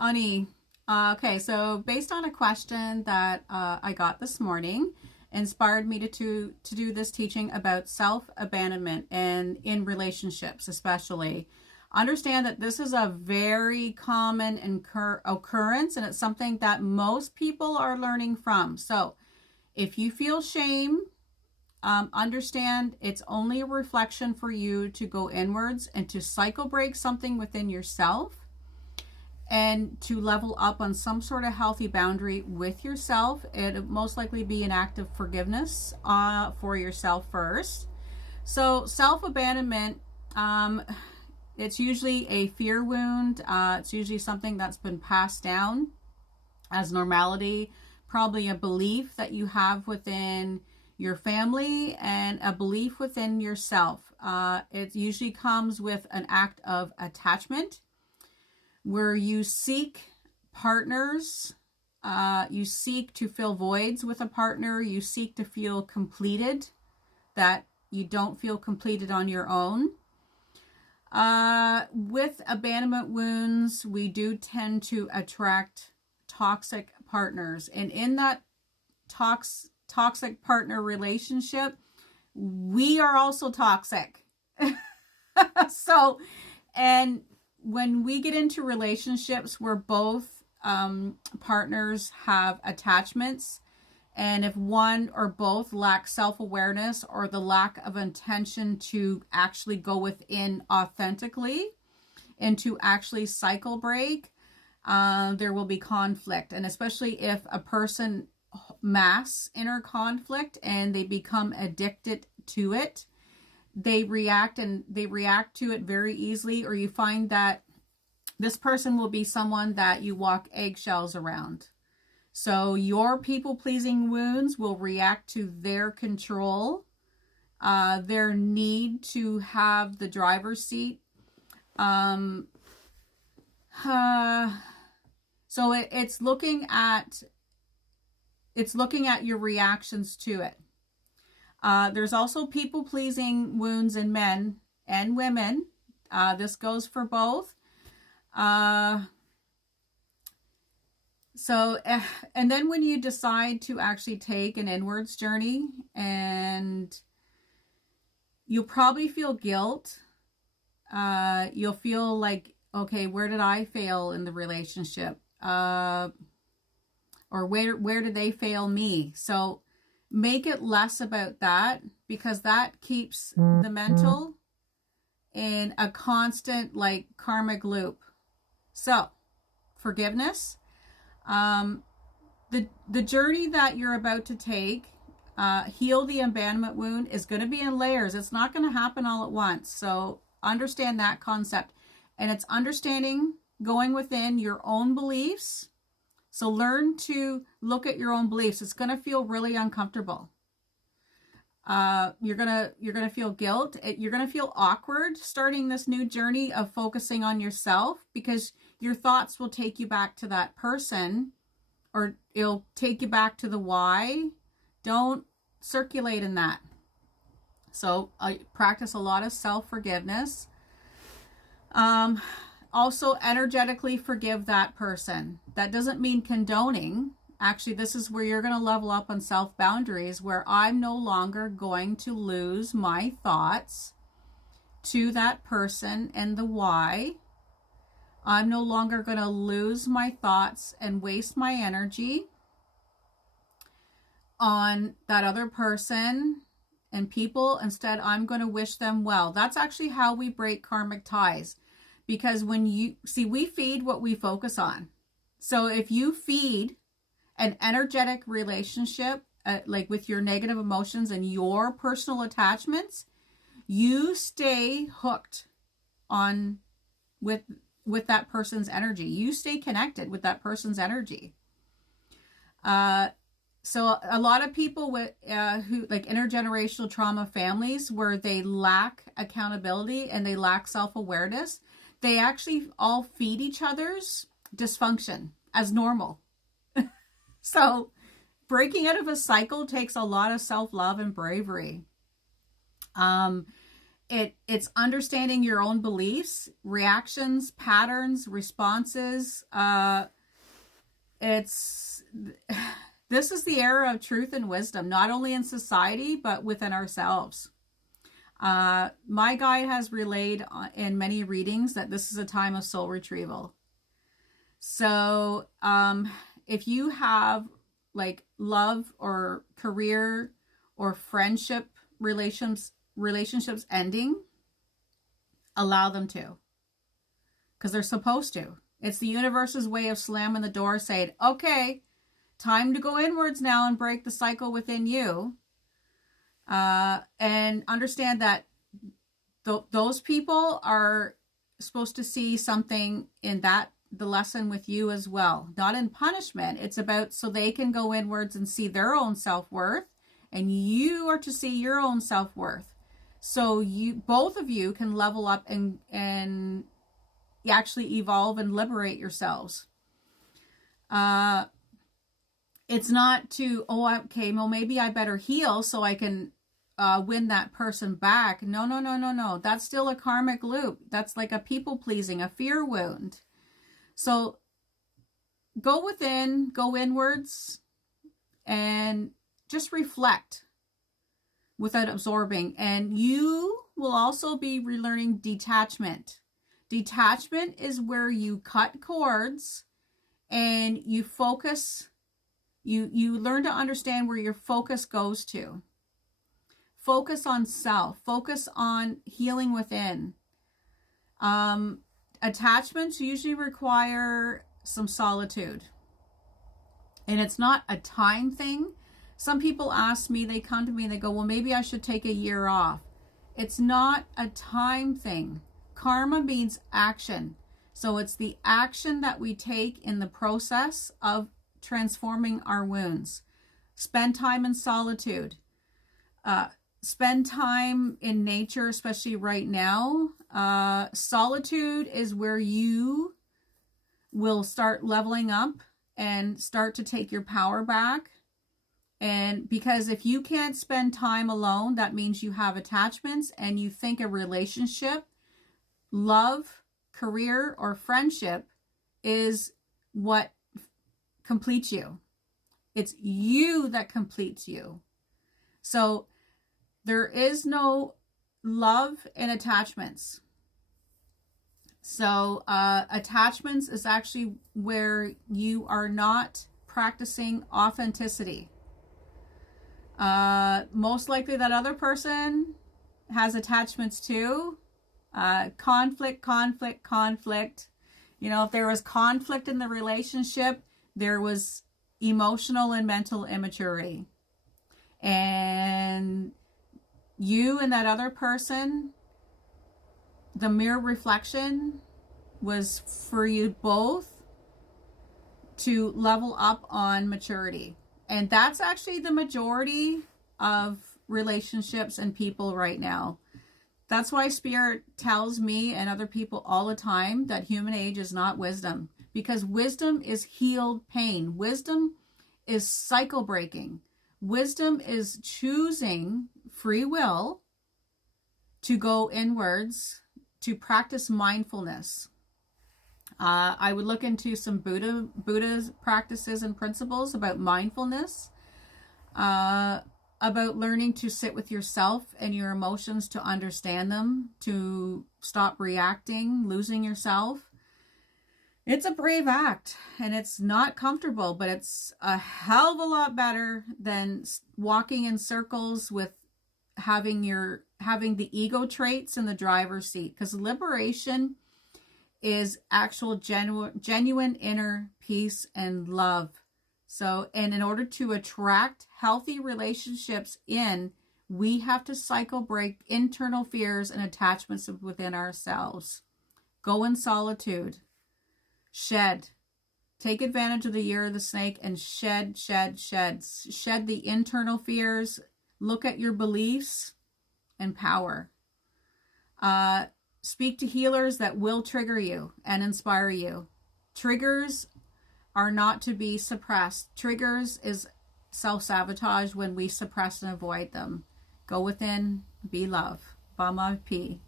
Ani, okay, so based on a question that I got this morning, inspired me to do this teaching about self abandonment and in relationships, especially. Understand that this is a very common occurrence, and it's something that most people are learning from. So, if you feel shame, understand it's only a reflection for you to go inwards and to cycle break something within yourself and to level up on some sort of healthy boundary with yourself. It'll most likely be an act of forgiveness for yourself first. So self-abandonment, it's usually a fear wound. It's usually something that's been passed down as normality, probably a belief that you have within your family and a belief within yourself. It usually comes with an act of attachment where you seek partners, you seek to fill voids with a partner, you seek to feel completed, that you don't feel completed on your own. With abandonment wounds, we do tend to attract toxic partners. And in that toxic partner relationship, we are also toxic. So, and when we get into relationships where both partners have attachments, and if one or both lack self-awareness or the lack of intention to actually go within authentically and to actually cycle break, there will be conflict. And especially if a person mass inner conflict and they become addicted to it, they react to it very easily, or you find that this person will be someone that you walk eggshells around. So your people-pleasing wounds will react to their control, their need to have the driver's seat. So it's looking at your reactions to it. There's also people-pleasing wounds in men and women. This goes for both. And then when you decide to actually take an inwards journey, and you'll probably feel guilt. You'll feel like, okay, where did I fail in the relationship? Or where did they fail me? So make it less about that, because that keeps the mental in a constant karmic loop. So forgiveness, the journey that you're about to take, heal the abandonment wound, is going to be in layers. It's not going to happen all at once. So understand that concept, and it's understanding going within your own beliefs. So learn to look at your own beliefs. It's going to feel really uncomfortable. You're gonna feel guilt. You're gonna feel awkward starting this new journey of focusing on yourself, because your thoughts will take you back to that person, or it'll take you back to the why. Don't circulate in that. So I practice a lot of self-forgiveness. Also energetically forgive that person. That doesn't mean condoning. Actually, this is where you're going to level up on self-boundaries, where I'm no longer going to lose my thoughts to that person and the why. I'm no longer going to lose my thoughts and waste my energy on that other person and people. Instead, I'm going to wish them well. That's actually how we break karmic ties. Because when we feed what we focus on. So if you feed an energetic relationship, with your negative emotions and your personal attachments, you stay hooked on with that person's energy. You stay connected with that person's energy. So a lot of people with who intergenerational trauma families, where they lack accountability and they lack self-awareness, they actually all feed each other's dysfunction as normal. So breaking out of a cycle takes a lot of self-love and bravery. It's understanding your own beliefs, reactions, patterns, responses. It's this is the era of truth and wisdom, not only in society but within ourselves. My guide has relayed in many readings that this is a time of soul retrieval. So if you have like love or career or friendship relationships ending, allow them to, because they're supposed to. It's the universe's way of slamming the door, saying, okay, time to go inwards now and break the cycle within you. And understand that those people are supposed to see something in the lesson with you as well, not in punishment. It's about so they can go inwards and see their own self-worth, and you are to see your own self-worth. So both of you can level up and actually evolve and liberate yourselves. It's not to, okay, well, maybe I better heal so I can win that person back. No. That's still a karmic loop. That's like a people-pleasing, a fear wound. So go within, go inwards, and just reflect without absorbing. And you will also be relearning detachment. Detachment is where you cut cords and you focus. You learn to understand where your focus goes to. Focus on self. Focus on healing within. Attachments usually require some solitude. And it's not a time thing. Some people ask me, they come to me and they go, well, maybe I should take a year off. It's not a time thing. Karma means action. So it's the action that we take in the process of transforming our wounds. Spend time in solitude. Spend time in nature, especially right now. Solitude is where you will start leveling up and start to take your power back. And because if you can't spend time alone, that means you have attachments and you think a relationship, love, career, or friendship is what completes you. It's you that completes you. So there is no love in attachments. So attachments is actually where you are not practicing authenticity. Most likely that other person has attachments too. Conflict. You know, if there was conflict in the relationship, there was emotional and mental immaturity. And you and that other person, the mirror reflection was for you both to level up on maturity. And that's actually the majority of relationships and people right now. That's why Spirit tells me and other people all the time that human age is not wisdom. Because wisdom is healed pain. Wisdom is cycle breaking. Wisdom is choosing free will to go inwards, to practice mindfulness. I would look into some Buddha's practices and principles about mindfulness, about learning to sit with yourself and your emotions, to understand them, to stop reacting, losing yourself. It's a brave act and it's not comfortable, but it's a hell of a lot better than walking in circles with having the ego traits in the driver's seat, because liberation is actual genuine inner peace and love. So, and in order to attract healthy relationships we have to cycle break internal fears and attachments within ourselves. Go in solitude. Shed. Take advantage of the year of the snake and shed. Shed the internal fears. Look at your beliefs and power. Speak to healers that will trigger you and inspire you. Triggers are not to be suppressed. Triggers is self-sabotage when we suppress and avoid them. Go within, be love. Pas mal pis.